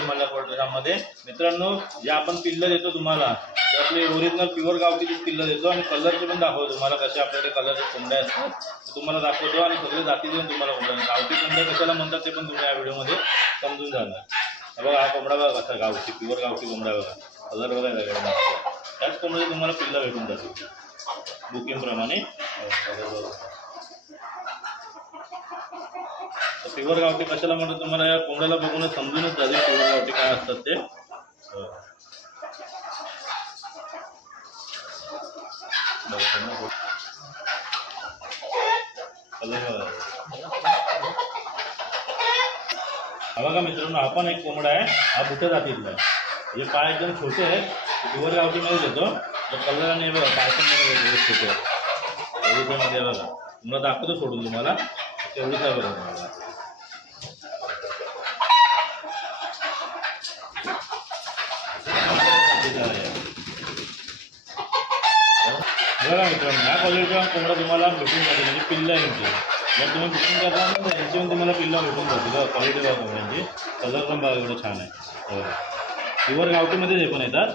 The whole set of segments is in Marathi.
मला पोल्ट्रीमध्ये मित्रांनो जे आपण पिल्लं देतो तुम्हाला ते आपले ओरिजिनल प्युअर गावची पिल्लं देतो आणि कलरचे पण दाखवतो तुम्हाला कसे आपल्याकडे कलरचे कोंबड्या असतात तुम्हाला दाखवतो आणि सगळे जाती देऊन तुम्हाला कोंबड्या गावठी कोंबड्या कशाला म्हणतात ते पण तुम्ही या व्हिडिओमध्ये समजून जाणार. बघा हा कोंबडा बघा कसा गावठी प्युअर गावठी कोंबडा बघा. कलर बघा सगळे त्याच कोंबड्याचे तुम्हाला पिल्लं भेटून जातील. बुकिंगप्रमाणे. पिवर गावठी कशाला म्हणतो तुम्हाला? या कोंबड्याला बघूनच समजूनच जाते पिवर गावठी काय असतात ते. बघा, मित्रांनो हा पण एक कोंबडा आहे. हा कुठे जातीतला आहे. हे पाय एकदम छोटे आहेत. दुवर गावठीमध्ये देतो तर कलर आणि बघा पाय छोटे एवढीच्यामध्ये बघा. तुम्हाला दाखवतो सोडून तुम्हाला. तेवढीच आहे बघा तुम्हाला. बघा मित्रांनो ह्या क्वालिटीचा कोंबडा तुम्हाला भेटून जाते म्हणजे पिल्ला यांची जर तुम्ही बुकिंग करता ना तर यांची पण तुम्हाला भेटून जाते बघा क्वालिटी बघा कोंबड्यांची कलर पण बघा एवढं छान आहे. शिवर प्युअर हे पण येतात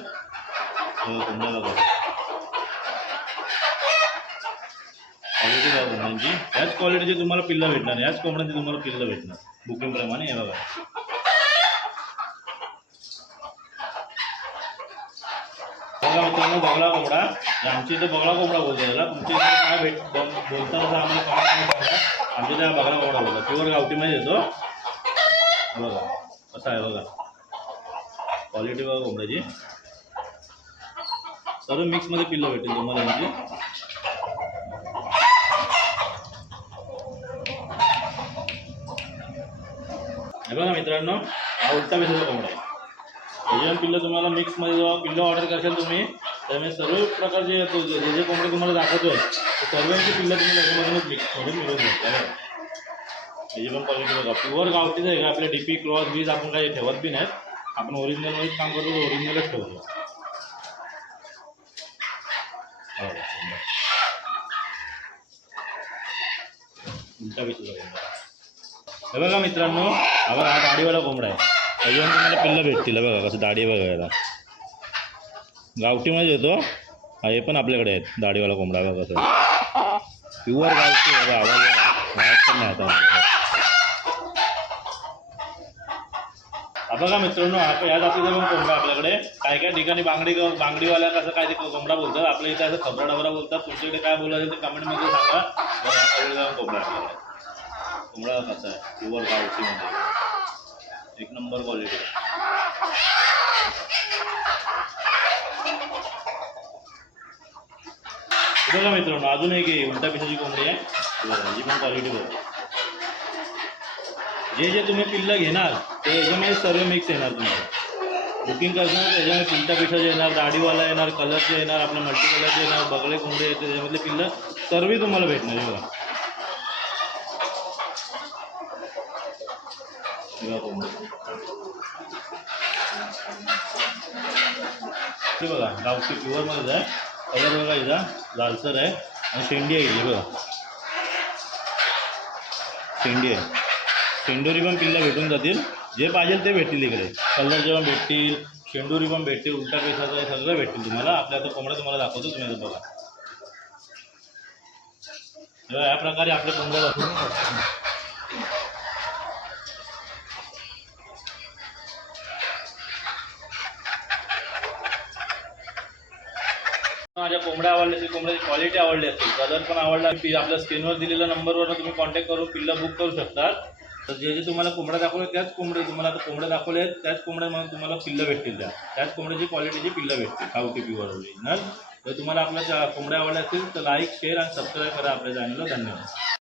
हो बघा. क्वालिटी बघा कोंबड्यांची याच क्वालिटीची तुम्हाला पिल्लं भेटणार याच कोंबड्यांची तुम्हाला पिल्लं भेटणार. बुकिंगप्रमाणे हे बघा. बघा मित्रांनो बगळा कोंबडा. आमच्या इथे बगळा कोंबडा बोलतो त्याला. तुमच्या इथे काय भेट बोलता तसं आम्हाला कमेंट सांगा आमच्या इथे हा बगळा कोंबडा बोलतो प्युअर गावठीमध्ये येतो. बघा. कसा आहे बघा. क्वालिटी बघा कोंबड्याची. सर्व मिक्समध्ये पिल्लं भेटेल तुम्हाला यांची हे बघा मित्रांनो हा उलटा बेसाचा कोंबडा. आहे त्याची पिल्लं तुम्हाला मिक्समध्ये जेव्हा पिल्लं ऑर्डर करशाल तुम्ही त्यामुळे सर्व प्रकारचे जे जे कोंबडे तुम्हाला दाखवतोय ते सर्वांची पिल्लं तुम्ही याच्यामधूनच करून मिळवून मिळतात त्याची पण क्वालिटी बघा प्युअर गावठीच आहे का? आपल्या डीपी क्रॉस बीज आपण काही ठेवत बी नाहीत. आपण ओरिजिनलमध्येच काम करतो ओरिजिनलच ठेवतो. हो, हे बघा मित्रांनो अगं हा दाढीवाला कोंबडा आहे. अजून तुम्हाला पिल्लं भेटतील. बघा कसं दाढी बघायला. गावठीमध्ये येतो. हे पण आपल्याकडे आहेत. दाढीवाला कोंबडा बघा कसं. प्युअर गावठी बघा आवाज पण नाही आता. बघा मित्रांनो हा या जातीचा पण कोंबडा आपल्याकडे काय काय ठिकाणी बांगडी बांगडीवाल्या कसं काय ते कोंबडा बोलतात आपल्या इथे असं खबरा डबरा बोलतात तुमच्याकडे काय बोलायचं ते कमेंटमध्ये सांगा. बघा, कोंबडा आपल्याकडे कोंबडा कसा आहे? प्युअर म्हणजे. एक नंबर क्वालिटी बघा मित्रांनो अजून एक आहे उलटा पिशाची कोंबडी आहे. जी पण क्वालिटी बघा. जे जे तुम्ही पिल्लं घेणार ते याच्यामध्ये सर्व मिक्स येणार तुम्हाला. बुकिंग करणार त्याच्यामध्ये पिंटा पिठाचे येणार दाढीवाला येणार कलरचे येणार आपल्या मल्टी कलरचे येणार बगळे कुंडे येते त्याच्यामधले पिल्लं सर्व तुम्हाला भेटणार हे बघा. हे बघा गावची गावठी प्युअरमध्येच आहे. कलर बघा हिचा लालसर आहे. आणि शेंडी आहे बघा. शेंडी आहे. शेंडोरी पण पिल्ला भेटून जातील. जे पाहिजे ते भेटतील इकडे. कलरचे पण भेटतील शेंडोरी पण भेटतील उलटा पेसाचं हे सगळं भेटतील तुम्हाला. आपल्या आता कोंबड्या तुम्हाला दाखवतो तुम्ही आता बघा. या प्रकारे आपल्या कोंबड्या दाखवून माझ्या कोंबड्या आवडल्या असतील कोंबड्याची क्वालिटी आवडली असतील. कलर पण आवडला आपल्या स्क्रीनवर दिलेल्या नंबरवर तुम्ही कॉन्टॅक्ट करून पिल्ला बुक करू शकतात. तर जे जे तुम्हाला कोंबड्या दाखवले त्याच कोंबड्या तुम्हाला आता कोंबड्या दाखवले आहेत त्याच कोंबड्यामध्ये तुम्हाला पिल्लं भेटतील त्या. त्याच कोंबड्याची क्वालिटीची पिल्लं भेटतील खावटी प्युअर ओरिजिनल तर तुम्हाला आपल्या कोंबड्या आवडल्या असतील तर लाईक शेअर आणि सबस्क्राईब करा आपल्या चॅनलला धन्यवाद.